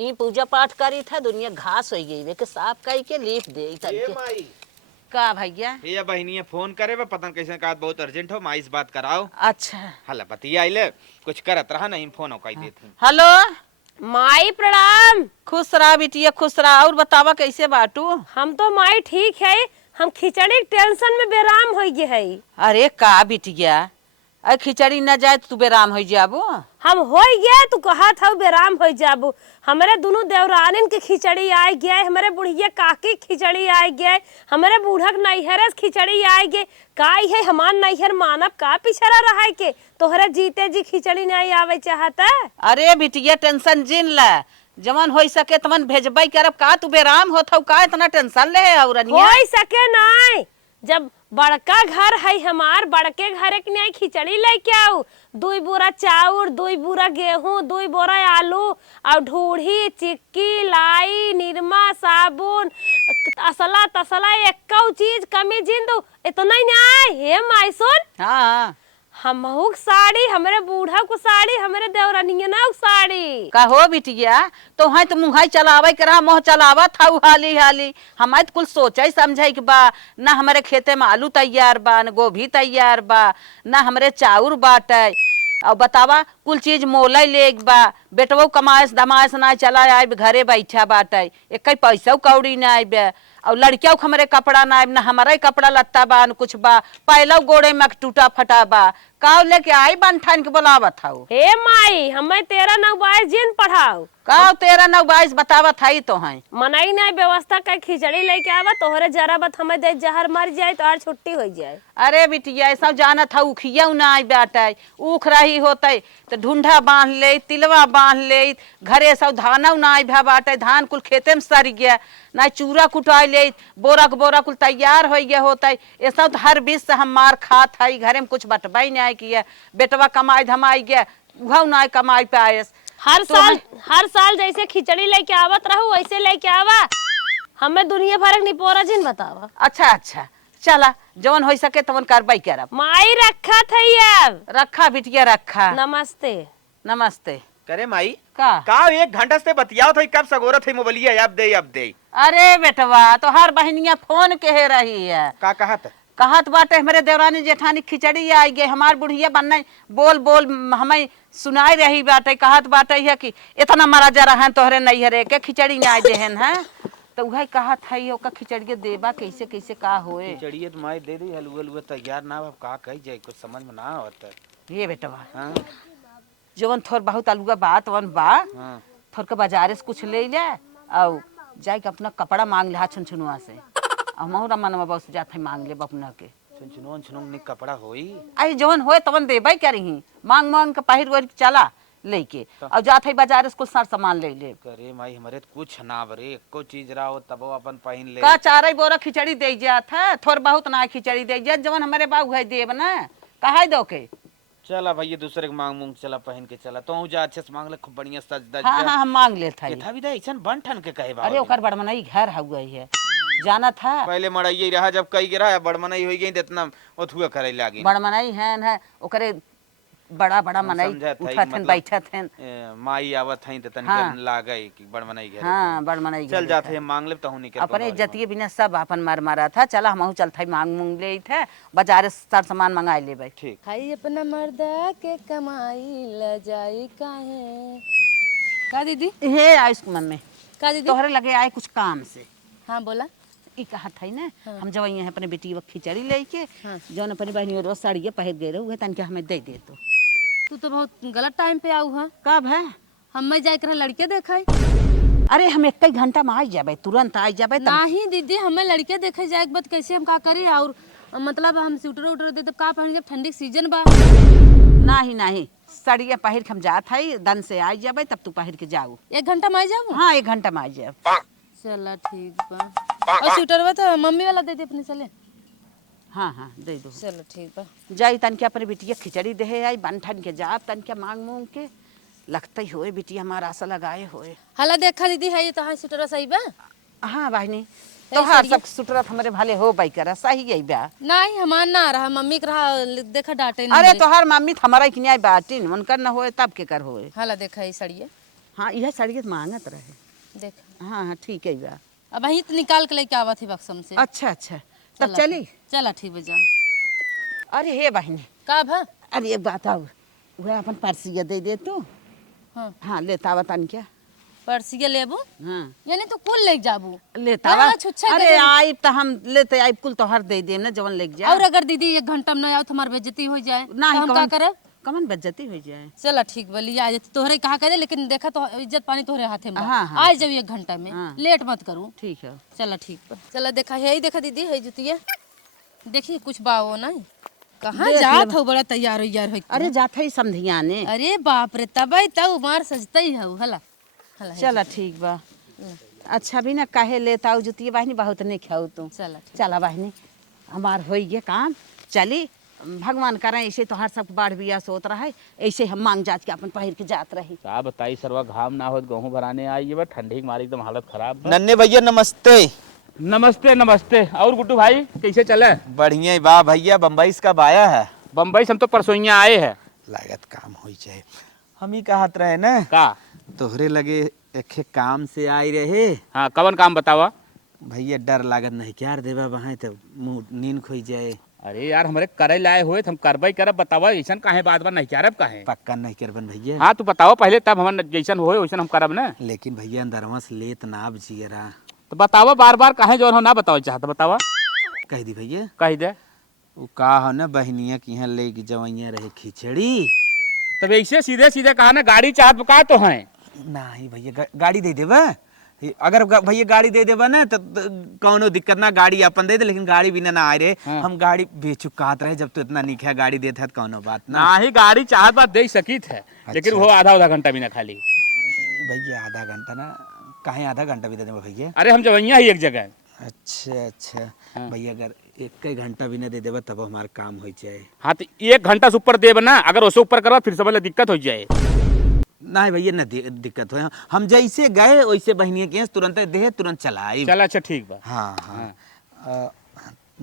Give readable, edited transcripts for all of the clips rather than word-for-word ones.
ई पूजा पाठ करी था दुनिया घास हो गई वे के साफ कई के लीप दे माई का भैया ये बहनिया फोन करे बा पता कैसे का बहुत अर्जेंट हो माई इस बात कराओ। अच्छा हला बतिया आइले कुछ करत रहा नहीं फोन कई देती। हेलो माई प्रणाम। खुश रहा बिटिया खुश रहा। और बतावा कैसे बाटू? हम तो माई ठीक है, हम खिचड़ी के टेंशन में बेराम हो गए है। अरे का बिटिया अरे खिचड़ी न जाए तो तू बेराम हो जाबो। हम हो गए तू कहा था बेराम हो जाबू। हमारे दोनों देवरानिन के खिचड़ी आ गए, हमारे बुढ़िया काकी खिचड़ी आ गए, हमारे बूढ़क नैहर खिचड़ी आ गए। का है हमार नैहर मानव का पिछड़ा रहा है के तोहरे जीते जी खिचड़ी नहीं आवे चाहता। अरे बिटिया टेंशन जिन ला जवन हो सके तमन भेजबई करब। का तू बेराम होत हौ का इतना टेंशन ले है? औरनिया हो सके नहीं, जब बड़का घर है हमार, बड़के घर के नहीं खिचड़ी लेके आओ। 2 बोरा चाउर, 2 बोरा गेहूं, 2 बोरा आलू और ढूढ़ी चिक्की लाई निरमा साबुन असला तसला एक चीज कमी जिंदू इतना ही नहीं। हे माई सुन, हाँ हमहू साड़ी, हमारे बूढ़ा को साड़ी, हमारे देवरानिया ना साड़ी। का हो बिटिया तो है तो मुंहाई चलावे करा मोह चलावा था हाली हाली। हमारे तो कुल सोचे समझे के बा ना हमारे खेते में आलू तैयार बा न गोभी तैयार बा ना हमारे चाउर बाटे। और बतावा कुल चीज मोल ले बा बेटवो कमाएस दमाएस ना चला आए घरे बैठा बाटे एक पैसा कौड़ी ना आए। और लड़कियों को हमारे कपड़ा ना ना हमारा कपड़ा लत्ता बा न कुछ बा पहला गोड़े में टूटा फटा बा का लेके आई बन ठान के बोलावत था। हे माई हमें 13-9-22 जिन पढ़ाओ का 13-9-22 बतावत है तो है मनाई नहीं व्यवस्था का खिचड़ी लेके आवा तोहरे जरा बत हमें दे जहर मर जाए तो और छुट्टी हो जाए। अरे बिटिया ऐसा जाना था उखिया ना बाटे उख रही होते तो ढूंढा बांध ले तिलवा बांध ले घरे सब धाना ना भा बाटे धान कुल खेते में सर गया ना चूरा कुटा ले बोरा बोरा कुल तैयार हो गया होता है। ये सब हर बीच से हम मार खात है घरे में कुछ बटवा नहीं किया बेटवा कमाई धमाई गया वह ना कमाई पे आयस। हर साल जैसे खिचड़ी लेके आवत रहू वैसे लेके आवा, हमें दुनिया भर नहीं पोरा जिन बतावा। अच्छा चला जवन हो सके तवन कार्रवाई करब। माई रखा था अब रखा बिटिया रखा। नमस्ते करे माई का 1 घंटा से बतियाओ था कब सगोरत है मोबाइलिया अब दे। अरे बेटवा तो हर बहनिया फोन कहे रही है का कहत बाटे हमारे देवरानी जेठानी खिचड़ी आई गए हमार बुढ़िया बनने बोल हमें सुनाई रही बाटे कहत बाटे है कि इतना मरा जा रहा है तोहरे नैहरे के खिचड़ी ना आए जेहन है तो वही कहत है ओका खिचड़ी देबा कैसे कैसे का होए। खिचड़ी तो माई दे दी हलुआ तैयार ना अब का कही जाए कुछ समझ में ना आवत। ये बेटवा हां जवन थोर बहुत अलुआ बात वन बा हां थोर के बाजारे से कुछ ले ले और जाए के अपना कपड़ा मांग ले छुनछुनुआ से हमहूरा मनवा बस जात है मांग ले अपना के छुनछुन निक कपड़ा होई आई जवन होए तवन देबई करही मांग के पहिर वर चला लेके और जात है बाजार से कुछ सार सामान ले करे माई हमरे तो कुछ ना बरे एको चीज रहा हो तब अपन पहन ले का 4 बोरा खिचड़ी दे जात है थोर बहुत ना खिचड़ी दे जात जवन हमारे बाबू है देब ना कहा दो के चला भैया दूसरे के मांग चला पहन के चला तो जा अच्छे से मांग ले खूब बढ़िया सज दज। हाँ हम मांग लेत है था भी दे ऐसन बन ठन के कहे बा। अरे ओकर बड़मनई घर हुआ है जाना था पहले मड़ाइए रहा जब कई गिरा बड़मनई हो गई इतना ओथुआ करे लागी बड़मनई है ओकरे बड़ा मनई उठत हैं बैठत हैं माई आवत हैं त तनिक लागई कि बड़मनई घर। हां बड़मनई चल जात है मांग ले तहु नहीं के अपने इज्जतिए बिना सब अपन मारा था चला हमहू चलत मांग ले थे बाजार से सार सामान मंगाई लेबै। ठीक हाय अपना मर्दा के कमाई ल जाई काहे का दीदी हे आइस मन में का दीदी तोहरे लगे आए कुछ काम से। हां बोला ई कहत है ना हम जब यहाँ अपने बेटी खिचड़ी लेके जौन अपनी बहनी रोज साड़िया पहिर गए रहे तनिक हमें दे दे। तू तो बहुत गलत टाइम पे आऊ है। कब है हमें जाए कर लड़के देखाई। अरे हम 1 घंटा में आ जाबे तुरंत आ जाबे नहीं दीदी हमें लड़के देखे जाए के बाद कैसे हम का करी और मतलब हम स्वेटर दे तब का पहन जब ठंडी सीजन बा। नहीं साड़िया पहिर के हम जात है दन से आ जाबे तब तू पहिर के जाऊ। 1 घंटा में आ जाऊ। हाँ 1 घंटा में आ जाए। चला ठीक बा और स्वेटर तो मम्मी वाला दे दे अपने चले। हाँ दे दो चलो ठीक बा जाई तनके अपने बिटिया खिचड़ी दे आई बन ठन के जाब तनके मांग के लगता ही होए बिटिया हमारा आशा लगाए होए। हला देखा दीदी है ये तो हां स्वेटर सही बा। हाँ बहनी तो हाँ सब सुटरत हमारे भले हो बाई करा सही है बा। नहीं हमार ना रहा मम्मी के रहा देखा डांटे अरे तो हर मम्मी हमारा कि नहीं बाटिन उनकर न होए तब के कर होए। हला देखा ये सड़िए हाँ यह साड़ी मांगत रहे। देख हाँ हाँ ठीक है बा। अब वही तो निकाल के लेके आवत है बक्सम से। अच्छा अच्छा तब चली। चला ठीक बजा। अरे हे बहनी का भा? अरे एक बात आओ वह अपन पर्सिया दे दे तू। हाँ हाँ लेता बतान क्या। पर्सिया लेबू हाँ यानी तू कुल ले जाबू। लेता हाँ, छुच्छा अरे दे दे। आइब तो हम लेते आइब कुल तोहर दे देम ना जवन लेके जा। और अगर दीदी 1 घंटा में ना आओ तो हमार बेइज्जती हो जाए नहीं, तो हम का करब? कमन बेइज्जती हो जाए। चला ठीक बली आ जाती तोहरे कहा कह दे लेकिन देखा तो इज्जत पानी तोहरे हाथे में हाँ, हाँ। आ जाओ 1 घंटा में हाँ। लेट मत करूँ। ठीक है। चला ठीक बा। चला देखा है ही देखा दीदी है जुतिया देखिए कुछ बावो नहीं कहाँ देख जात लेब। हो बड़ा तैयार हो अरे जाते ही समधिया ने। अरे बाप रे तबई तब मार सजते ही हो हला हला है। चला ठीक बा। अच्छा भी ना काहे लेता हूँ जुतिया बहनी बहुत नहीं खाऊ तू। चला ठीक। चला बहनी हमार हो गए काम चली भगवान करें ऐसे तो हर सब बाढ़ बिया सोत रहा है ऐसे हम मांग जात के अपन पहिर के जात रही। क्या बताई सरवा घाम ना हो गेहूं भराने आई है ठंडी के मारी एकदम हालत खराब बा। नन्हे भैया नमस्ते। नमस्ते नमस्ते। और गुड्डू भाई कैसे चले? बढ़िया ही बा भैया। बम्बई से कब आया है? बम्बई से हम तो परसोइया आए हैं। लागत काम हो जाए। हम ही कहत रहे ना का? तोहरे लगे एक काम से आई रहे हाँ कवन काम बतावा? भैया डर लागत नहीं क्या देवा वहाँ तो मुँह नींद खोई जाए। अरे यार हमारे करे लाए हुए हम करबई करब बतावा ऐसा काहे बात बा नहीं करब काहे? पक्का नहीं करबन भैया। हाँ तू बताओ पहले तब हम जैसन होए वैसन हम करब ना। लेकिन भैया अंदरवा से लेत नाब जियरा। तो बतावा बार बार काहे जो हो ना बताओ चाहता बतावा। कह दी भैया कह दे। वो का हो ना बहनिया की यहाँ ले जवैया रहे खिचड़ी। तब ऐसे सीधे सीधे कहा ना गाड़ी चाहत का तो है। नहीं भैया गाड़ी दे देबा। अगर भैया गाड़ी दे देबा ना तो कौनो दिक्कत ना गाड़ी अपन दे दे लेकिन गाड़ी बिना ना आए रहे। हाँ। हम गाड़ी बेचुकात रहे जब तो इतना नहीं है गाड़ी देता है तो कौनो बात ना। ना ही गाड़ी चाहत बात दे सकीत है लेकिन वो आधा घंटा भी ना खाली। भैया आधा घंटा ना कहीं आधा घंटा भी दे देबा भैया। अरे हम जवैया ही एक जगह। अच्छा अच्छा हाँ। भैया अगर 1 घंटा भी ना दे देबा तब हमारा काम हो जाए। हाँ तो 1 घंटा से ऊपर देब ना अगर उससे ऊपर करवा फिर सब दिक्कत हो जाए। नहीं भैया ना दिक्कत हो। हम जैसे गए वैसे बहनिया के तुरंत दे तुरंत चलाई। चल अच्छा ठीक बा। हाँ हाँ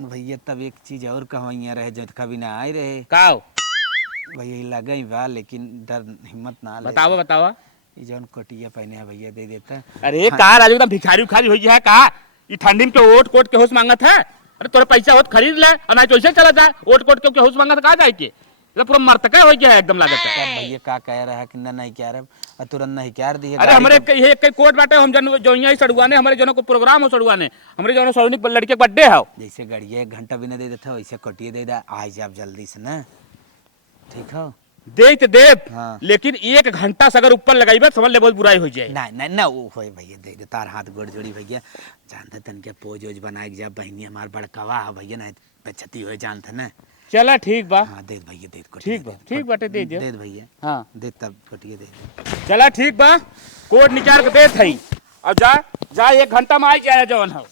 भैया तब एक चीज और कहवैया रहे जो कभी ना आए रहे। का भैया लगे बा लेकिन डर हिम्मत ना ले। बतावा बतावा। ये जौन कोटिया पहने है भैया दे देता। अरे का राजू एकदम भिखारी उखारी हो गया है का? ये ठंडी में तो ओट कोट के होश मांगत है। अरे तोरे पैसा होत खरीद ले और ना तो ऐसे चला जा ओट कोट के होश मांगत कहा जाए के पूरा मरतका हो गया है एकदम लागत है। तब भैया का कह रहा है कि ना नहीं क्या रहा तुरंत नहीं क्या दिए। अरे हमारे एक कोट बाटे हम जन जो यहाँ सड़ुआने हमारे जन को प्रोग्राम हो सड़ुआने हमारे जन सड़ुनी लड़के के बर्थडे है। जैसे गाड़िया 1 घंटा भी ना दे देता वैसे कोटिया दे दा आ जाए जल्दी से ना। ठीक हो दे तो देव हाँ। लेकिन 1 घंटा से अगर ऊपर लगाई समझ ले बहुत बुराई हो जाए। नहीं नहीं ना वो हो भैया दे दे तार हाथ गोड़ जोड़ी भैया जानता तन के पोज ओज बनाए जा बहनी हमार बड़कवा है भैया ना बेचती हो जानता ना। चला ठीक बा। हाँ दे भैया दे ठीक बा ठीक बाटे दे दे। दे भैया हाँ दे तब कोटिया दे। चला ठीक बा कोट निकाल के दे थई अब जा जा 1 घंटा में आई जाए जवन हो।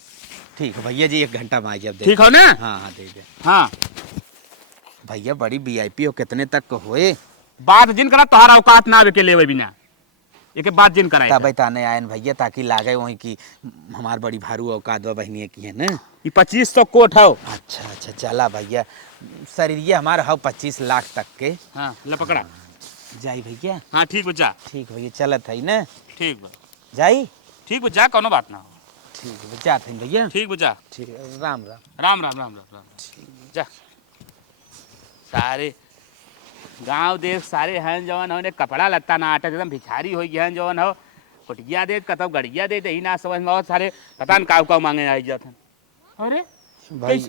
ठीक है भैया जी 1 घंटा में आ जाए। ठीक हो ना? हाँ हाँ दे दे। हाँ भैया बड़ी वीआईपी हो कितने तक होए? बात जिन करा तोहार औकात ना आवे के लेवे बिना एक बात जिन कराए तब ताने आयन भैया ताकि लागे वही की हमार बड़ी भारू औकात बा बहनिया की है ना। ये 2500 कोट हो। अच्छा अच्छा चला भैया शरीर हमारा हो 25 लाख तक के। हाँ ले पकड़ा जाई भैया। हाँ ठीक बच्चा ठीक भैया चलत है ना। ठीक बा जाई ठीक बच्चा कोनो बात ना हो। ठीक है जात है भैया। ठीक बच्चा ठीक राम राम। राम राम राम राम राम जा। सारे गांव देश सारे हैं जवन हो ने कपड़ा लत्ता ना आटे एकदम भिखारी हो गए हैं जवन हो कोटिया दे कतब गड़िया दे ही ना समझ में बहुत सारे पता न काव मांगे आई जाते। अरे भाई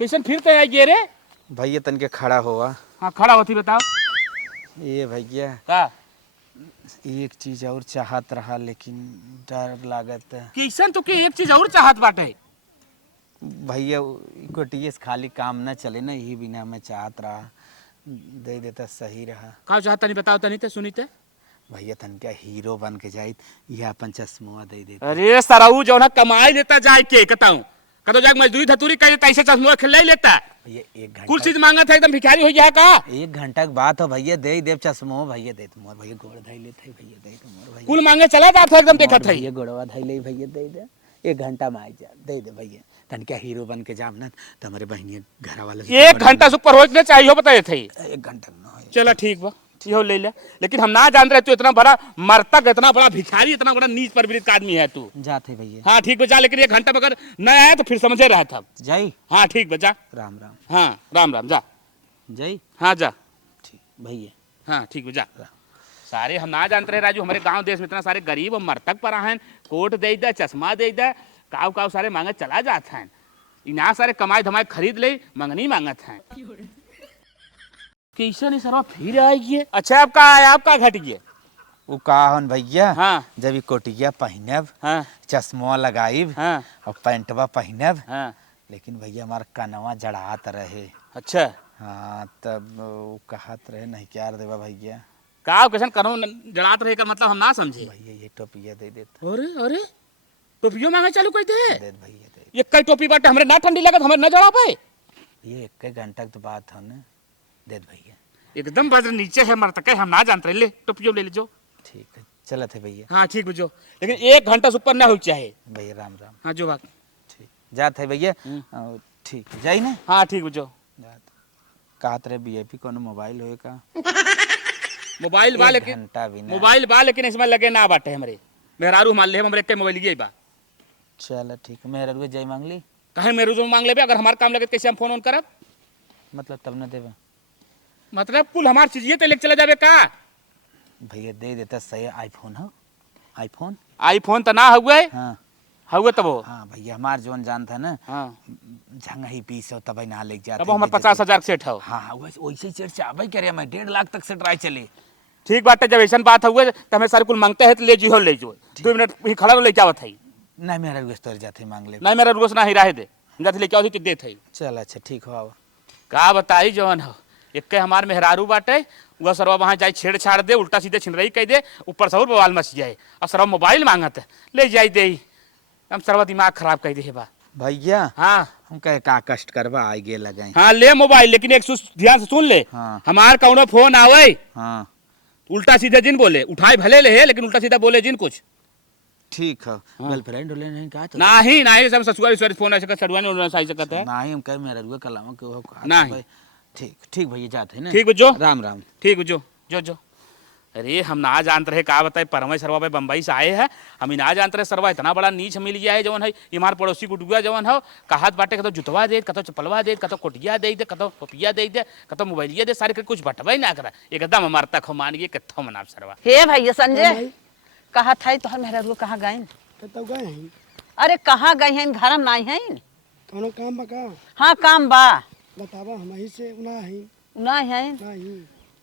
कैसन फिर तो आई गे रे? भैया तन के खड़ा हुआ। हाँ खड़ा होती बताओ। ये भैया का एक चीज और चाहत रहा लेकिन डर लागत। कैसन तो के एक चीज और चाहत बाटे भैया कोटिया से खाली काम ना चले ना यही बिना मैं चाहत रहा दे देता सही रहा। का चाहता नहीं बताओ तनी ते सुनी ते। भैया तन क्या हीरो बन के जाए ये अपन चश्मा दे देता। अरे सराऊ जो ना कमाई लेता जाए के कहताऊं कतो जाके मजदूरी धतूरी करे तैसे चश्मा खिलाई लेता। भैया 1 घंटा कुल चीज मांगा था एकदम भिखारी हो गया का। 1 घंटा के बात हो भैया दे देव चश्मा भैया दे तुम भैया गोड़ धई लेते भैया दे तुम भैया कुल मांगे चला जाता एकदम देखा था। भैया गोड़वा धई ले भैया दे दे 1 घंटा में आ जा दे दे भैया तन क्या हीरो बन के जाम ना तो हमारे बहनिया घर वाले 1 घंटा से ऊपर हो चाहिए बताए थे। 1 घंटा ना हो। चला ठीक बा इहो ले ले। लेकिन हम ना जान रहे तू इतना बड़ा मर्तक, इतना बड़ा भिखारी, इतना बड़ा नीच परवृत्त आदमी है तू। जाते भैया। हाँ ठीक बचा, लेकिन 1 घंटा में अगर न आया तो फिर समझे रहा था। जाई। हाँ ठीक बचा। राम राम। हाँ राम राम, जा। जाई। हाँ जा। ठीक भैया। हाँ ठीक बचा। सारे हम ना जानते रहे राजू, हमारे गांव देश में इतना सारे गरीब और मर्तक पर हैं, कोट दे दे, चश्मा दे दे, काव काव सारे मांगे चला जाते हैं। इना सारे कमाई धमाई खरीद ले, मंगनी मांगत हैं। कैसा नहीं सरवा फिर आइए। अच्छा आप कहाँ आए, आप कहाँ घट गए? वो कहा हन भैया। हाँ जब ये कोटिया पहनब, हाँ चश्मा लगाइब, हाँ और पैंटवा पहनब, हाँ। लेकिन भैया हमारा कनवा जड़ात रहे। अच्छा हाँ तब वो कहत रहे नहीं क्या देवा भैया। का कैसन करो जड़ात रहे का मतलब हम ना समझे। भैया ये टोपिया दे देत। अरे अरे टोपियो मांगे चालू कर दे। दे भैया दे। ये कई टोपी बाटे हमरे ना ठंडी लगत, हमें न जड़ा पाए। ये 1 घंटा की तो बात है ना। दे भैया। एकदम बजर नीचे है मर्तक, हम ना जानते ले, टोपियो ले जो। ठीक है चला थे भैया। हाँ ठीक बुझो, लेकिन 1 घंटा से ऊपर ना हो चाहे। भैया राम राम। हाँ जो बात। ठीक जात है भैया। ठीक जाई ना। हाँ ठीक बुझो। कहत रहे VIP कोनो मोबाइल होए का। मोबाइल बा 1 लेकिन घंटा भी ना। मोबाइल बा लेकिन इसमें लगे ना बाटे हमरे। मेहरारू मान ले हमरे के मोबाइल ये बा। चल ठीक है। मेरा रुए जाई मांग ली। कहे मेरे जो मांग लेबे, अगर हमार काम लगे कैसे हम फोन ऑन करब? मतलब तब न देवे। मतलब कुल हमार चीज ये तो लेके चला जाबे का? भैया दे देता सही। आईफोन हो। आईफोन। आईफोन तो ना हुए। हाँ हुए तब वो। हाँ भैया हमार जोन जान था ना। हाँ झंग ही 20 हो तब ना लेके जाते। तब हमार 50,000 सेट हो। हाँ हाँ वैसे चेड़ से आवे करे। मैं 1.5 लाख तक से ट्राई चले। ठीक बात है, जब ऐसा बात हुए तो हमें सारे कुल मांगते हैं तो ले जो ले जो। 2 मिनट ही खड़ा ले जावत है। नहीं मेरा रुए तो जाते मांग ले। नहीं मेरा रोज ना ही रहे दे, जाते लेके आओ तो दे थे। चल अच्छा ठीक हो। आओ का बताई जवन हो, एक हमार मेहरारू बाटे, वह सरवा वहाँ जाए छेड़छाड़ दे, उल्टा सीधे छिनरई कह दे, ऊपर से और बवाल मच जाए, और सरवा मोबाइल मांगत है, ले जाई दे। हम सरवा दिमाग खराब कर दे बा भैया। हाँ हम कहे का कष्ट करवा आई गे लगे। हाँ ले मोबाइल, लेकिन एक ध्यान से सुन ले। हाँ। हमार कौनो फोन आवे, हाँ उल्टा सीधे जिन बोले, उठाए भले ले, लेकिन उल्टा सीधा बोले जिन कुछ। ठीक है। गर्लफ्रेंड होले नहीं का तो नहीं नहीं, सब ससुराल ससुराल फोन ऐसे कर सड़ुआने उड़ने सही से करते हैं। नहीं। हम कहे मेरा रुए कलावा के हो का। नहीं। ठीक ठीक भैया जाते हैं ना। ठीक बुझो। राम राम। ठीक बुझो जो जो। अरे हम ना जानते रहे का बताए, परमय सरवा पे बम्बई से आए हैं, हम ना जानते रहे सरवा इतना बड़ा नीच मिल गया है जवन है। हमार पड़ोसी गुडुआ जवन हो, कहत बाटे कतो जुतवा दे, कतो चप्पलवा दे, कतो कोटिया दे, कतो टोपिया दे, कतो मोबाइलिया दे, सारे कुछ बटवा ही ना करा। एकदम हमार तक हो मान गए कथो मनाब सरवा। हे भैया संजय, कहा था तो मेरा रू कहाँ गए? कतौ गए हैं? अरे कहाँ गए हैं? घर में नहीं है। कौनो काम बा का? हाँ काम बा। बतावा हम ही से ना है। नहीं है। नहीं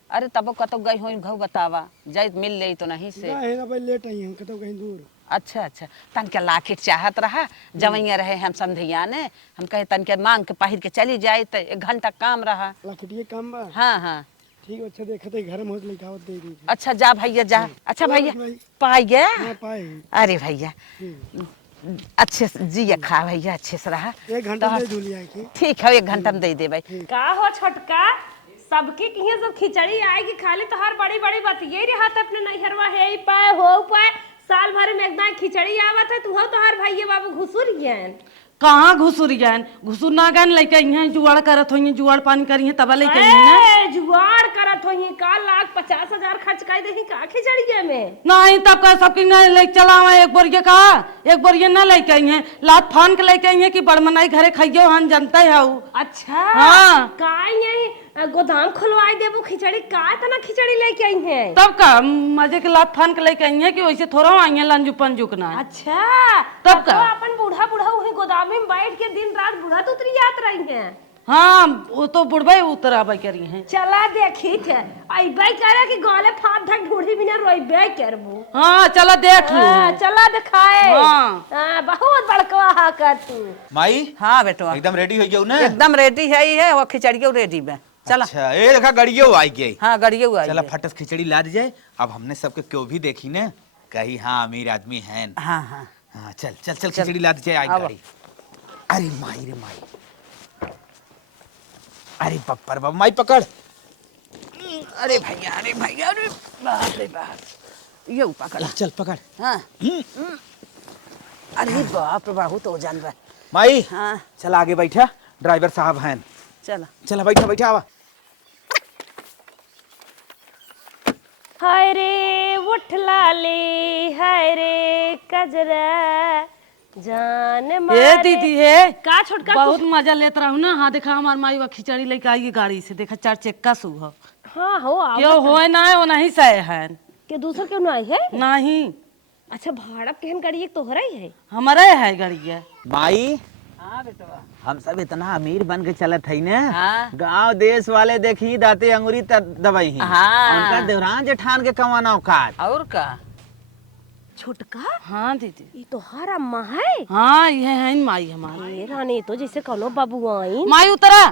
अरे तब कतो गई हो घऊ बतावा, जाए मिल ले तो नहीं से। है ना भाई लेट आई हम कतौ कहीं दूर। अच्छा अच्छा, तन के लाखिट चाहत रहा, जवैया रहे हम समझैया ने, हम कहे तन के मांग के पहिर के चली जाए तो 1 घंटा काम रहा। लाखिटिए काम बा। हाँ हाँ ठीक अच्छा देखते घर में होत लिखावत दे दी। अच्छा जा भैया जा। अच्छा भैया पाई गया। ना पाए। अरे भैया अच्छे से जिया खा भैया, अच्छे से रहा। 1 घंटा में धुल जाए की। ठीक है 1 घंटा में दे दे भाई। का हो छोटका, सबके किहे सब खिचड़ी आएगी खाली, तो हर बड़ी बड़ी बात ये रहत अपने नैहरवा है पाए हो पाए, साल भर में एकदम खिचड़ी आवत है। तू हो तो हर भैया बाबू घुसुर गए। कहाँ घुसुर गए? घुसुर ना गए लेके यहाँ जुआड़ करत हो, जुआड़ पानी करी तब लेके ना जुआड़ करत हो का 1,50,000 खर्च कर दे का खिचड़िया में। नहीं तब का सबके ना लेके चला। एक बोरिया कहा, एक बोरिया ना लेके आई है, लात फान के लेके आई है कि बड़मनाई घरे खाइयो हम जनता है। अच्छा हाँ। का यही गोदाम खुलवाई देबो खिचड़ी का तना खिचड़ी लेके आई है? तब का मजे के लात फान के लेके आई है कि वैसे थोड़ा आई है लंजू पंजुक ना। अच्छा तब का अपन बूढ़ा बूढ़ा वही गोदाम में बैठ के दिन रात बूढ़ा तो उतरी जात रही है। हाँ वो तो बुढ़बे उतराबे करी है। चला देखी थे अबे करे कि गले फाट धक ढूंढी बिना रोइबे करबो। हाँ चला देख लो। चला दिखाए। हाँ। बहुत बड़का हा कर तू। माई हाँ बेटवा एकदम रेडी हो गयो ना? एकदम रेडी है ही है, वो खिचड़ियो रेडी बा। चला। अच्छा ये देखा गड़ियो आई गई। हाँ गड़ियो आई। चला फटस खिचड़ी ला जाए। अब हमने सबके क्यों भी देखी ना, कही हाँ अमीर आदमी है। हाँ हाँ हाँ चल चल चल खिचड़ी ला जाए। आई गाड़ी। अरे माई रे माई, अरे बप्पर बाप माई पकड़। अरे भैया अरे भैया, अरे बाप रे बाप, ये पकड़। चल पकड़। हाँ अरे बाप रे बहुत वजन बा। माई हाँ चल आगे बैठा, ड्राइवर साहब हैं। चला चला बैठा बैठा आवा। हाय रे उठ लाली, हाय रे कजरा जान ए मारे। दीदी है का छोटका बहुत मजा लेत रहू ना। हाँ देखा हमार माई वा खिचड़ी लेके आई गाड़ी से, देखा 4 चक्का सुह हाँ हो आओ क्यों होए ना है वो नहीं सहे है के दूसर क्यों नहीं है। नहीं अच्छा भाड़ा केहन गाड़ी एक तोहरा ही है। हमारे है गाड़िया। माई हाँ बेटवा। हम सब इतना अमीर बन के चलत है ना। हाँ। गांव देश वाले देखी दाते अंगूरी दबाई हैं। हाँ। उनका देवरान जेठान के कमाना औकात। और का छोटका हाँ दीदी ये तोहार अम्मा है। हाँ ये है माई हमारी। ए रानी तो जैसे कौनो बाबू आई माई उतरा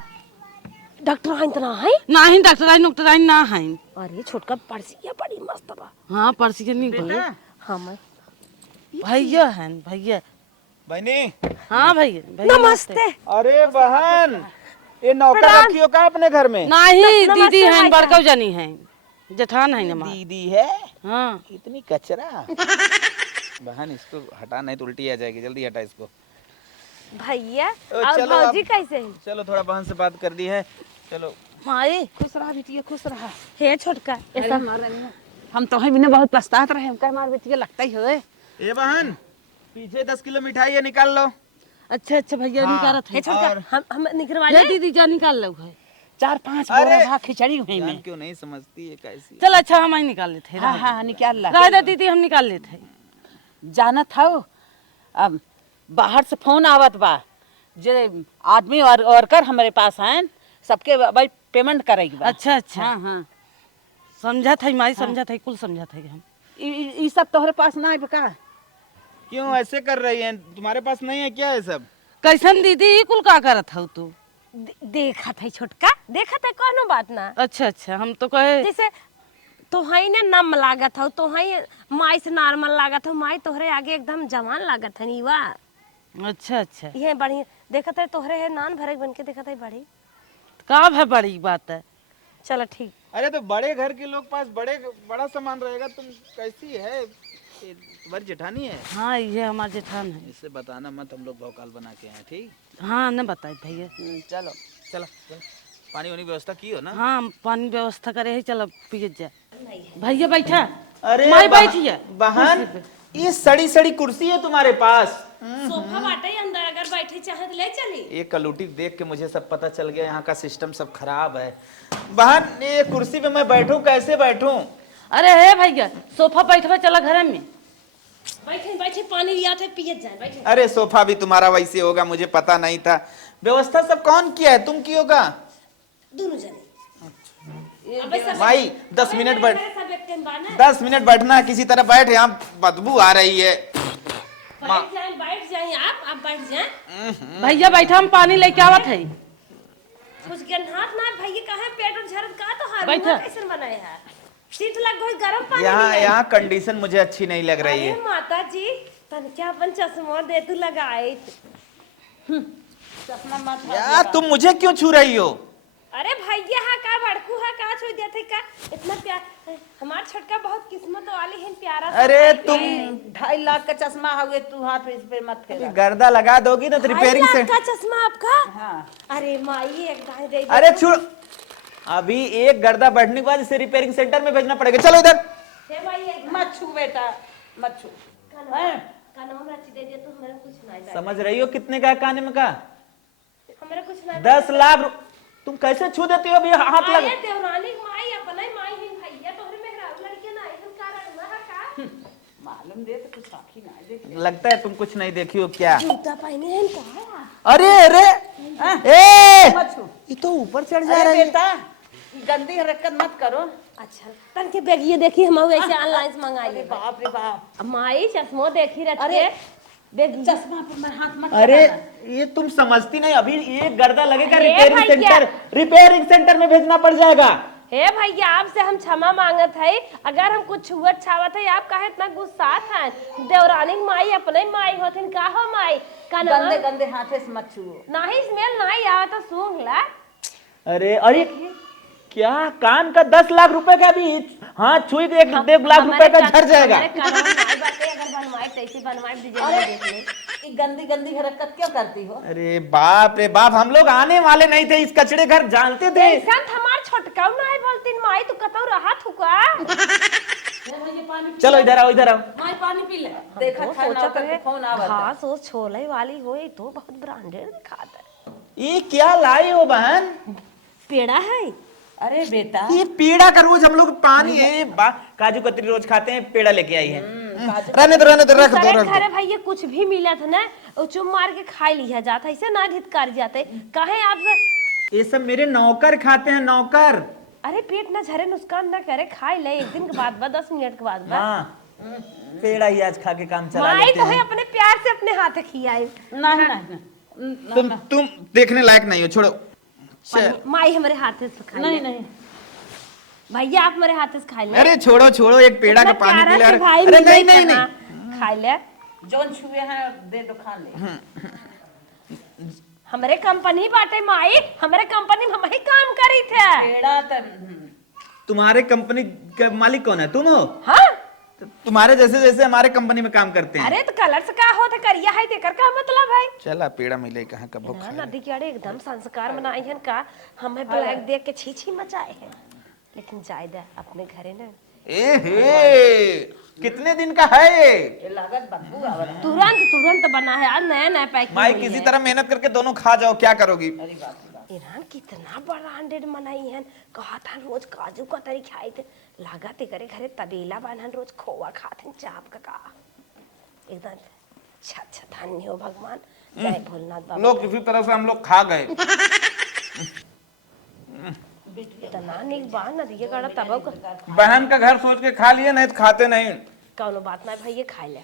डॉक्टर हैं तना है। नाही डॉक्टर ना है। अरे छोटका पर्सिया बड़ी मस्त बा। हाँ पर्सी के नहीं हाँ मैं भैया है भैया। बहनी हाँ भैया नमस्ते। अरे बहन ये नौकर रखियो का अपने घर में? नहीं नमस्ते दीदी है भाई बड़का जानी है जेठान है हमारे। दीदी है हाँ इतनी कचरा। बहन इसको हटा नहीं तो उल्टी आ जाएगी, जल्दी हटा इसको। भैया ओ, और चलो भौजी अब- कैसे हैं। चलो थोड़ा बहन से बात कर दी है, चलो। माई खुश रहा बेटिया खुश रहा। हे छोटका ऐसा हम तो बिना बहुत पछतात रहे। हम कह मार बेटिया लगता ही होए। ए बहन पीछे 10 किलो मिठाई है, निकाल लो। अच्छा अच्छा भैया हाँ। निकालत हे है। छोटका हम निकलवाले। ये दीदी जा निकाल लो है। 4-5 अरे! बोरा भाग खिचड़ी हुई जान में। क्यों नहीं समझती है कैसी? चल अच्छा हम ही निकाल लेते हाँ हाँ निकाल ला। राधा दीदी हम निकाल लेते हैं। जाना था अब बाहर से फोन आवत बा जे आदमी और वर्कर हमारे पास हैं, सबके भाई पेमेंट करेगी बा। अच्छा अच्छा हाँ हाँ समझा था माई समझा था कुल समझा था हम। ई सब तोहरे पास ना है का? क्यों ऐसे कर रही हैं? तुम्हारे पास नहीं है क्या ये सब? कैसन दीदी ई कुल का करत हो तू? देखा था छोटका, देखा था कोनो बात ना। अच्छा अच्छा हम तो कहे जैसे तो हाई ने नम लागत हो, तो हाई माई से नॉर्मल लागत हो, माई तोहरे आगे एकदम जवान लागत है नीवा। अच्छा अच्छा ये बढ़िया देखा था तोहरे है नान भरे बन के देखा था बड़ी। का है बड़ी बात है। चलो ठीक। अरे तो बड़े घर के लोग पास बड़ा सामान रहेगा, तुम कैसी है? ये तुम्हारी जेठानी है? हाँ ये हमारे जेठान है। इससे बताना मत, हम लोग भौकाल बना के आए, ठीक? हाँ न बताए भैया। चलो चलो पानी वानी व्यवस्था की हो ना? हाँ हम पानी व्यवस्था करे है। चलो पिए जाए भैया बैठा। अरे माई बैठिए बहन ये सड़ी सड़ी कुर्सी है तुम्हारे पास? सोफा बाटे अंदर, अगर बैठे चाहे तो ले चली। ये कलूटी देख के मुझे सब पता चल गया, यहाँ का सिस्टम सब खराब है। बहन ये कुर्सी पे मैं बैठूं, कैसे बैठूं? अरे हे भैया सोफा बैठवा चला घर में। बैठे बैठे पानी लिया थे पिए जाए बैठे। अरे सोफा भी तुम्हारा वैसे होगा, मुझे पता नहीं था। व्यवस्था सब कौन किया है, तुम की होगा? दोनों जने। भाई 10 मिनट बैठ, सब एक टाइम बाना 10 मिनट बैठना है किसी तरह। बैठ, यहाँ बदबू आ रही है। बैठ जाए आप बैठ जाए। भैया बैठा हम पानी लेके आवत है। कुछ गन्हात ना भैया कहा पेट और झरत का तो हार बैठा। कैसे बनाए है। शीत लग गई गरम पानी यहाँ लिया। यहाँ कंडीशन मुझे अच्छी नहीं लग रही अरे है। माता जी तन क्या अपन चश्मा दे तू लगाए। चश्मा मत यार तुम मुझे क्यों छू रही हो? अरे भैया हा का बड़कू हा का छोड़ दिया थे का इतना प्यार। हमार छोटका बहुत किस्मत वाली है, प्यारा सा अरे भाई तुम है। 2.5 लाख का चश्मा हुए तू हाथ इस पे मत फेरा। गर्दा लगा दोगी तो रिपेयरिंग से। 2.5 लाख का चश्मा आपका? हाँ अरे माई एक गाय दे दे। अरे छोड़, अभी एक गर्दा बढ़ने के बाद इसे रिपेयरिंग सेंटर में भेजना पड़ेगा। चलो इधर। हे भाई एक मत छू बेटा मत छू। कानों में अच्छी दे दिया तो हमारे कुछ नहीं दे। समझ रही हो कितने का है काने में का? हमारे कुछ नहीं 10 लाख। तुम कैसे छू देती हो? अभी हाथ लग। आये देवरानी माई अपने माई ही भैया तोहरे मेहरारू लड़के ना आई कारण ना का। मालूम दे तो कुछ आखी ना देख। लगता है तुम कुछ नहीं देखी हो क्या? जूता पहने हैं का। अरे अरे ए, मत छू। ये तो ऊपर चढ़ जा अरे रही है। बेटा गंदी हरकत मत करो। अच्छा तन के बैग ये देखी हम ऐसे ऑनलाइन से मंगाई। बाप रे बाप। माई चश्मो देखी रहती है बैग। चश्मा पर मैं हाथ मत अरे लगाना। ये तुम समझती नहीं, अभी एक गर्दा लगेगा अरे रिपेयरिंग भैया। सेंटर, रिपेयरिंग सेंटर में भेजना पड़ जाएगा। हे भैया आपसे हम क्षमा मांगत है, अगर हम कुछ छुअत छावत है आप काहे इतना गुस्सात हैं। देवरानी माई अपने माई होथिन का हो माई का ना गंदे गंदे हाथे से मत छू। नहीं स्मेल नहीं आवत सूंघ ला। अरे अरे क्या कान का 10 लाख रुपए का भी हाँ छुई तो 1 लाख रुपए का झड़ जाएगा। हमारे कानों में नहीं बातें, अगर बनवाए तैसी बनवाए डिजाइन देख ले। ये गंदी गंदी हरकत क्यों करती हो? अरे बाप रे बाप, हम लोग आने वाले नहीं थे इस कचड़े घर, जानते थे। संत हमार छोटका ना है बोलतीन माई तू कतौ रहा थुका चलो इधर आओ इधर आओ। माई पानी पी ले। देखा तो था ना सोचत ओकर रहे फोन आवत घास ओस छोले वाली होई तो बहुत ब्रांडेड दिखाता है। ये क्या लाई हो बहन? पेड़ा है। अरे बेटा ये पेड़ा का रोज हम लोग पानी है काजू कतरी रोज खाते हैं, पेड़ा लेके आई है। रहने दो रख दो सारे रख घरे भैया कुछ भी मिला था ना वो चुम मार के खा लिया जाता ऐसे ना धितकार जाते कहे आप दो। ये सब मेरे नौकर खाते हैं, नौकर। अरे पेट ना झरे नुकसान ना करे खाई ले एक दिन के बाद 10 मिनट के बाद हाँ पेड़ा ही आज खा के काम चला माई लेते तो है हैं। अपने प्यार से अपने हाथ खियाए नहीं नहीं तुम देखने लायक नहीं हो, छोड़ो। माई हमारे हाथ से खाई नहीं नहीं भैया आप मेरे हाथ से खा ले अरे छोड़ो छोड़ो, एक पेड़ा का इतना पानी प्यारा पी ले। से भाई अरे मिले नहीं नहीं इतना। नहीं, खा ले जोन छुए हैं दे दो खा ले। हमारे कंपनी बाटे माई हमारे कंपनी में हम ही काम करी थे पेड़ा तो तुम्हारे कंपनी का मालिक कौन है? तुम हो? हाँ तुम्हारे जैसे जैसे हमारे कंपनी में काम करते हैं। अरे तो कलर से का होते करिया है देकर का मतलब है चला पेड़ा मिले कहाँ का भूख ना नदी के अड़े एकदम संस्कार बनाई है का हमें ब्लैक देख के छी छी मचाए हैं लेकिन जायदा अपने घरे ना ए हे कितने दिन का है ये? ये लागत बदबू आवत है। तुरंत तुरंत बना है आज नया नया पैकिंग माई किसी तरह मेहनत करके दोनों खा जाओ, क्या करोगी? ईरान कितना ब्रांडेड बनाई है कहा था रोज काजू का तरी खाए थे लागत है करे घरे तबेला बांधन रोज खोआ खाते चाप का एकदम अच्छा धन्य हो भगवान जय भोलेनाथ बाबा लोग किसी तरह से हम लोग खा गए। इतना निक बात ना दिए गड़ा तब बहन का घर सोच के खा लिए, नहीं तो खाते नहीं। कौनो बात ना भैया खा ले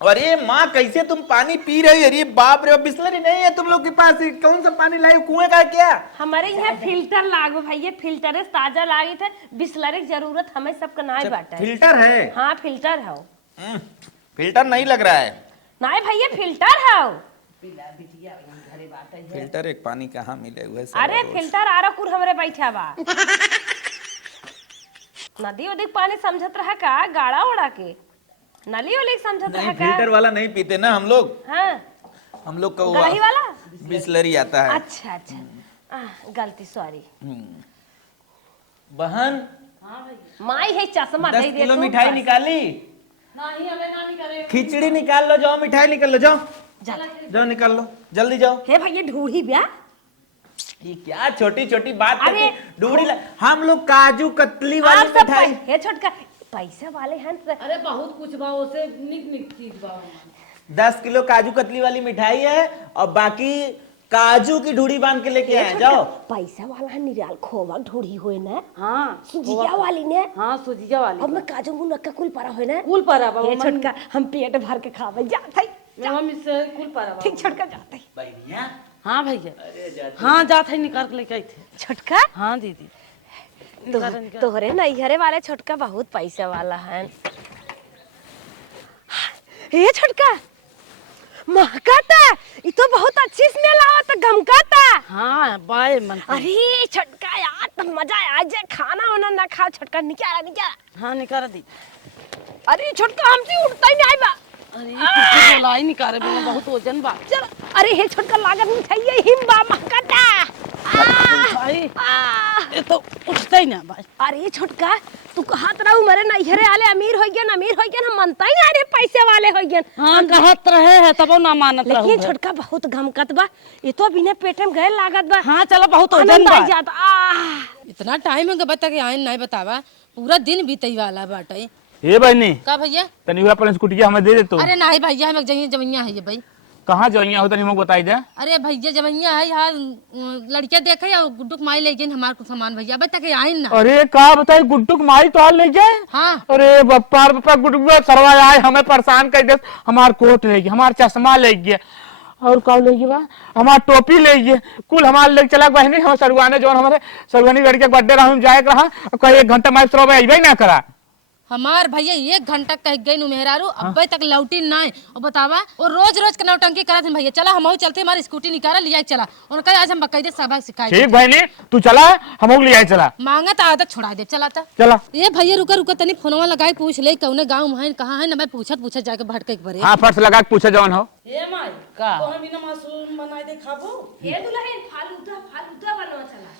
अरे माँ कैसे तुम पानी पी रही है? अरे बाप रे, बिस्लरी नहीं है तुम लोग के पास? कौन सा पानी लाई? कुएं का क्या? हमारे यहाँ फिल्टर लागो भैया फिल्टर ताजा लागे थे बिस्लरी की जरूरत हमें सबका ना बाटा है फिल्टर है? हाँ फिल्टर है फिल्टर नहीं लग रहा है। ना भैया फिल्टर है फिल्टर एक पानी कहाँ मिले हुए? अरे फिल्टर आरा कुर हमरे बैठा बा नदी उदी पानी समझत रहा का गाड़ा उड़ा के नली वाली समझत रहा नहीं, का फिल्टर वाला नहीं पीते ना हम लोग। हाँ हम लोग का गही वाला बिस्लरी आता है। अच्छा अच्छा गलती सॉरी बहन माई है चश्मा 10 दे दे किलो तू मिठाई बस। निकाली? नहीं हमें ना करे। खिचड़ी निकाल लो, जाओ मिठाई निकाल लो, जाओ जाओ निकाल लो, जल्दी जाओ। हे भैया ढूढ़ी ब्या ये क्या छोटी छोटी बात अरे, करके ढूंढी हम लोग काजू कतली वाली आप सब मिठाई। हे छोटका पैसा वाले हैं तो अरे बहुत कुछ बा उसे निक निक चीज बा। 10 किलो काजू कतली वाली मिठाई है और बाकी काजू की ढूढ़ी बांध के लेके आए, जाओ। पैसा वाला है निराल खोवा ढूढ़ी होए ना हाँ सुजिया वाली ने हाँ सुजिया वाली अब मैं काजू मुनक्का कुल परा होए ना कुल परा बा। हे छोटका हम पेट भर के खावे जात है हम इससे कुल परा बा। ठीक छोटका जात है बहनिया हाँ भैया हाँ जात है निकाल के लेके आई थे। छोटका हाँ दीदी तोहरे नैहरे वाले छोटका बहुत पैसा वाला है ये छोटका महकाता ये तो बहुत अच्छी स्मेल आवत गमकाता हाँ बाय मन। अरे छोटका यार तो मजा आ जाए खाना वाना ना खाओ छोटका निकाला हाँ निकाल दी। अरे छोटका हमसे उठता ही नहीं बा अरे लाई निकाले बिना बहुत वजन बा। चल अरे हे छोटका लागत मिठाई हिम्बा महकाता भाई ये तो उठता ही ना भाई। अरे छोटका तू कहत रहू मेरे नैहरे आले अमीर हो गया हम मनता ही अरे पैसे वाले हो गए हाँ कहत रहे है तब ना मानत रहू। लेकिन छोटका बहुत घमकत बा ये तो बिना पेटे में गए लागत बा हाँ चलो बहुत वजन आनंद बा। आई जाता इतना टाइम है बता के आइन नहीं बतावा पूरा दिन बीतई वाला बाटे। ए बहनी का भैया? तनी हुआ अपन स्कूटिया हमें दे दे तो। अरे नहीं भैया हमें जइया जमैया है ये भाई। कहाँ जइया हो तनी हमको बताई दे। अरे भैया जमैया है यहाँ लड़किया देखे या गुड्डू माई ले गई हमार कुछ सामान भैया बता के आइन ना। अरे का बताई गुड्डू के माई तो हाल ले जाए। हाँ अरे बप्पा गुड्डू सरवा आए हमें परेशान कर दे। हमार कोट ले गए, हमार चश्मा ले गए और का ले गए बा हमार टोपी ले गए कुल हमार ले चला बहनी। हम सरुआने जो हमारे सरुआनी लड़की के बर्थडे रहा जाए रहा कहीं 1 घंटा माई सरवा अबे ना करा। हमार भैया 1 घंटा कह गई नु मेहरारू अबे तक लौटी नहीं और बतावा और रोज रोज के नौटंकी करत भैया। चला हम चलते हमारी स्कूटी निकाला लिया चला और कहे आज हम बकायदे सबक सिखाए। ठीक बहनी तू चला हम ले आए चला मांगा तो आदत छोड़ा दे चला था। चला। ये भैया रुका रुका तनी फोनवा लगाए पूछ ले कौने गांव में है कहाँ है ना मैं पूछत जाके भटके एक बार। हाँ फर्स्ट लगा के पूछे जवन हो। ए माई का तो हम बिना मासूम बनाए दे खाबो। ये दुल्हन फालूदा फालूदा बनवा चला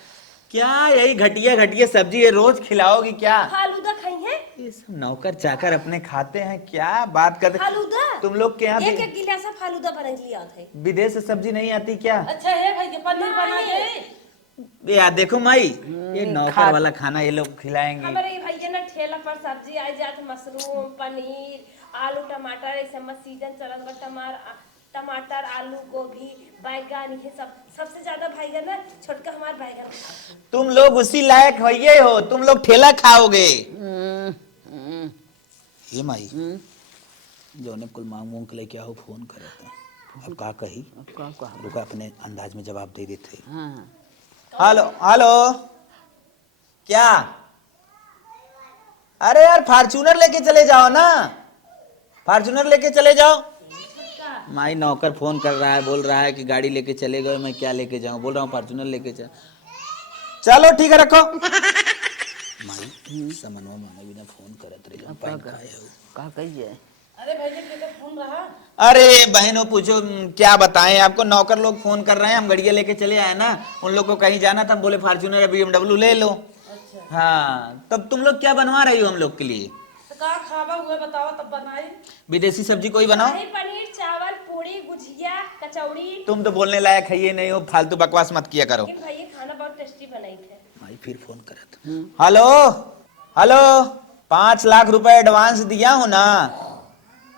क्या यही घटिया घटिया सब्जी है रोज खिलाओगी क्या? फालूदा खाई है? ये सब नौकर चाकर अपने खाते हैं, क्या बात करते फालूदा तुम लोग के यहाँ एक एक गिलास फालूदा बना लिया थे। विदेश से सब्जी नहीं आती क्या? अच्छा है भैया पनीर बना दे। यार देखो माई, ये नौकर वाला खाना ये लोग खिलाएंगे। हमारे भैया ना ठेला पर सब्जी आ जात, मशरूम, पनीर, आलू, टमाटर, ऐसे सीजन चलत बा, टमाटर, आलू, गोभी, बैगन, ये सब सबसे ज्यादा बैगन ना छोटका हमार बैगन। तुम लोग उसी लायक होइए हो, तुम लोग ठेला खाओगे। ये माई जो ने कुल मांग मूंग के लेके आओ फोन करे थे, अब का कही रुका अपने अंदाज में जवाब दे देते। हेलो हेलो, क्या? अरे यार फॉर्च्यूनर लेके चले जाओ ना, फॉर्च्यूनर लेके चले जाओ। माई नौकर फोन कर रहा है, बोल रहा है कि गाड़ी लेके चले गए, मैं क्या लेके जाऊं? बोल रहा हूँ फॉर्च्यूनर लेके चलो ठीक है रखो। माई समनवा माने बिना फोन करत रही पाइन खाए हो का कहिए? अरे भैया के फोन रहा। अरे बहनों पूछो क्या बताएं आपको, नौकर लोग फोन कर रहे हैं, हम गड़िया लेके चले आए ना, उन लोग को कहीं जाना था, हम बोले फॉर्च्यूनर BMW ले लो। अच्छा। हाँ तब तुम लोग क्या बनवा रही हो हम लोग के लिए? तो का खावा हुए बताओ तब बनाई। विदेशी सब्जी कोई बनाओ। पनीर, चावल, पूरी, गुजिया, कचौड़ी। तुम तो बोलने लायक है ये नहीं हो, फालतू बकवास मत किया करो। लेकिन भैया खाना बहुत टेस्टी बनाई थे। भाई फिर फोन करा था। हेलो हेलो, 5 लाख रुपए एडवांस दिया हूँ ना,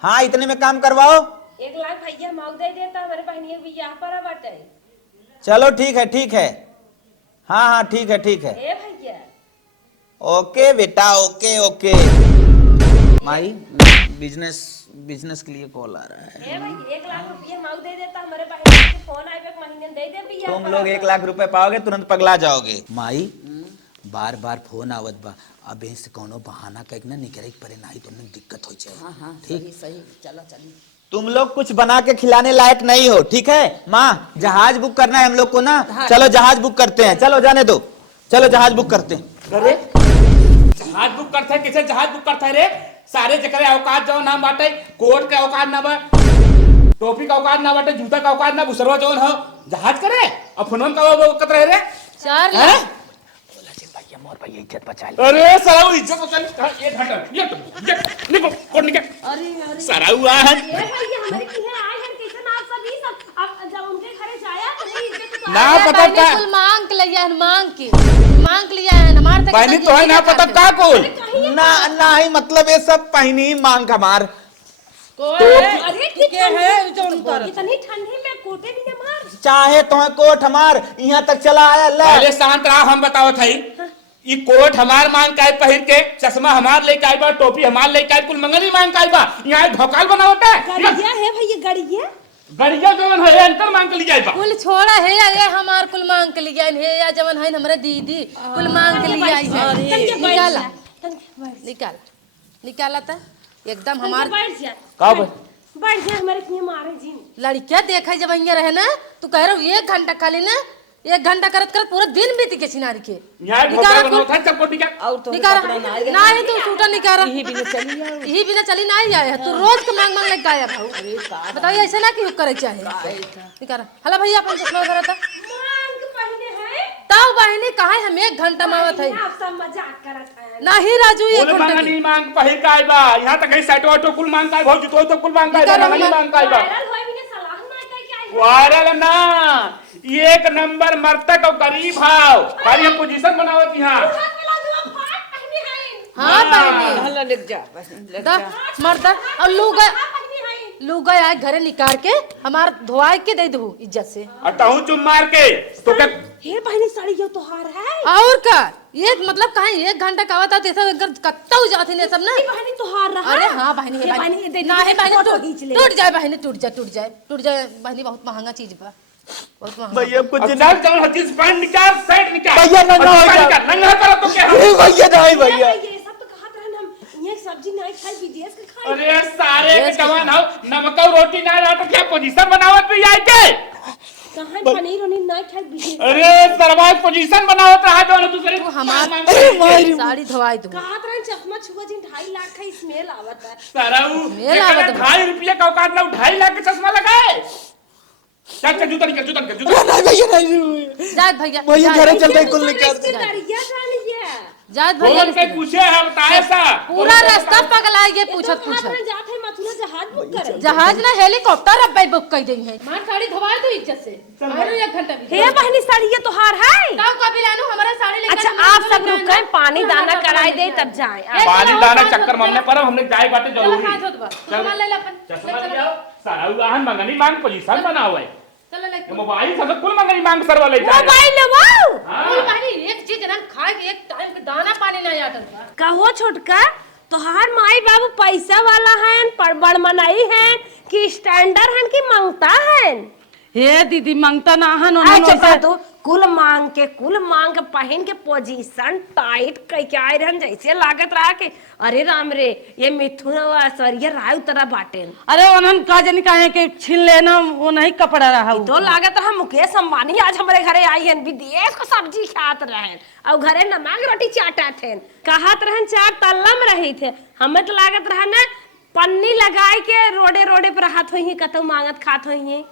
हाँ इतने में काम करवाओ। 1 लाख भैया मांग दे देता, हमारे बहनिया भी यहाँ पर बाटे। चलो ठीक है ठीक है, हाँ हाँ ठीक है ठीक है। ए भैया ओके बेटा ओके ओके। माई बिजनेस के लिए कॉल आ रहा है। ए भैया 1 लाख रुपया मांग दे देता, हमारे बहनिया को फोन आए पे महीने दे दे भैया। तुम लोग 1 लाख रुपए पाओगे तुरंत पगला जाओगे। माई बार बार फोन आवत बा, अब से कोनो बहाना कह ना निकले परे, नहीं तो दिक्कत हो जाए। हाँ ठीक सही चलो चलिए। तुम लोग कुछ बना के खिलाने लायक नहीं हो, ठीक है? माँ जहाज बुक करना है हम लोग को ना, चलो जहाज बुक करते हैं, चलो जाने दो, चलो जहाज बुक करते हैं। अरे जहाज बुक करते हैं? किसे जहाज बुक करता है रे? सारे जकरे औकात जो नाम बाटे, कोट के औकात ना बा, टोपी का औकात ना बाटे, जूता का औकात ना, बुसरवा जौन हो जहाज करे और फोन का औकात रहे रे। 4 लाख मोर भैया इज्जत बचा ली। अरे सराऊ इज्जत बचा ली। ये घंटा ये निको कोट निके। अरे सराऊ आ है। ए भैया हमारे किहे आए हैं कैसे आप सभी सब अब जब उनके घरे जाया तो नहीं इज्जत ना पता का कुल मांग के लिया है, मांग लिया है हमार तक। बहनी तो है ना पता का कोल ना ना ही मतलब ये सब पहनी मांग का मार। अरे ठीक है इतनी ठंडी में कोटे भी न मार। चाहे तो कोट हमार यहाँ तक चला आया ले। पहले शांत रहा, हम बताओ थाई ये कोट हमार मांग का पहिर के, चश्मा हमार लेके आई बा, टोपी हमार लेके आई, कुल मंगली मांग का आई बा, यहाँ भौकाल बना होता है। गड़िया है भैया गड़िया, गड़िया जवन है अंतर मांग के लिए आई बा। कुल छोड़ा है ये हमार कुल मांग के लिया है, या जवन है हमारे दीदी कुल मांग के लिया है। निकाला निकाला निकाला था एकदम हमार। बैठ जा कब बैठ जा, हमारे किए मारे जी। लड़कियां देखा जब यहाँ रहे ना, तू कह रहा हूँ 1 घंटा खाली ना, 1 घंटा करत करत पूरा दिन बीत के सिनारी के। यहाँ भौकाल बना होता है चल कोट निकाल। और तो निकाल नहीं तू सूटा निकाल, यही बिना चली नहीं आया है, तू रोज के मांग मांग लग गया भाऊ। बताइए ऐसे ना क्यों करे चाहे। निकाल हला भैया अपन चश्मा वगैरह था मांग पहने हैं ताऊ बहनी कहा है, हम 1 घंटा मावत है। आप सब मजाक करत हैं। नहीं राजू 1 कुल घंटा मंगली मांग पहिर के आई बा, यहाँ तक सेट ऑटो कुल मांग का आई, भौजी तो कुल मांग का आई बा, मंगली मांग का आई बा। वायरल होए बिना सलाह ना कह के आई। वायरल ना, 1 नंबर मर्तक और गरीब भाव खाली हम पोजीशन बनावत यहाँ। हाथ मिला दो फाट पहने हैं। हाँ बहनी हल्ला लग जा दा मर्दा और लूगा हां पहने हैं। लूगा आए घरे निकाल के हमार धोआई के दे दू इज्जत से। अतहू चुम मार के तो क्या हे बहनी साड़ी ये तोहार है। और का ये मतलब कहा 1 घंटा का होता तो सब कत्ता हो जाते ने सब ना। बहनी तोहार रहा। अरे हाँ बहनी है बहनी ना है बहनी टूट जाए बहनी टूट जाए बहनी बहुत महंगा चीज बा, बहुत महंगा। भैया कुछ चल चल हकीस पैंट निकाल, शर्ट निकाल। भैया नंगा हो जा। नंगा करो तो क्या भैया नहीं भैया। ये सब तो कहा था हम ये सब्जी नहीं खाई विदेश के खाई। अरे सारे के जवान हो, नमक और रोटी ना रहा तो क्या पोजीशन बनावत भी आई के? कहां पनीर और नहीं खाई विदेश। अरे सरवाइव पोजीशन बनावत रहा जो दूसरे वो हमार साड़ी धोआई दू। कहा था चश्मा छुआ जी 2.5 लाख का स्मेल आवत है। सराऊ मेल आवत बा। 2.5 रुपये का औकात ला 2.5 लाख का चश्मा लगाए। चल जूता निकल जूता निकल नहीं भैया नहीं जात भैया भैया घर चलते कुल निकाल जात भैया फोन पे पूछे है बताए सा पूरा रास्ता पगला ये पूछत जाते हैं मथुरा जहाज बुक करे जहाज ना हेलीकॉप्टर अब बुक कर दी है मार साड़ी धोवा दो इज्जत से आरो 1 घंटा भी हे बहनी साड़ी ये तोहार है ताऊ कभी लानो हमारा साड़ी लेकर अच्छा आप सब रुके पानी दाना कराई दे तब जाए पानी दाना चक्कर में हमने पर हमने जाए बाटे जरूरी हाथ धोत बा सामान ले ले अपन चश्मा ले आओ सारा वाहन मंगनी मांग पोजीशन बना हुआ है चलो ले ये मोबाइल सब कुल मंगनी मांग सरवा ले जाए मोबाइल वो बोल भाई एक चीज ना खाए के एक टाइम के दाना पानी नहीं आटत बा कहो छोटका तोहार माई बाबू पैसा वाला हैं पर बड़ मनाई हैं कि स्टैंडर्ड हैं कि मांगता हैं हे दीदी मांगता ना हन अच्छा तो कुल मांग के पहन के पोजीशन टाइट कई के आए रहन जैसे लागत रहा के अरे राम रे ये मिथुन और सरिया राय तरह बाटे अरे उन्हन का जनी काहे के छीन लेना वो नहीं कपड़ा रहा तो लागत रहा मुकेश अंबानी आज हमारे घरे आई हैं विदेश को सब्जी खात रहन और घरे नमक रोटी चाटा थे कहत रहन 4 तल्ला में रही थे हमें तो लागत रहा ना पन्नी लगाए के रोडे रोडे पर हाथ होई कतौ मांगत खात होई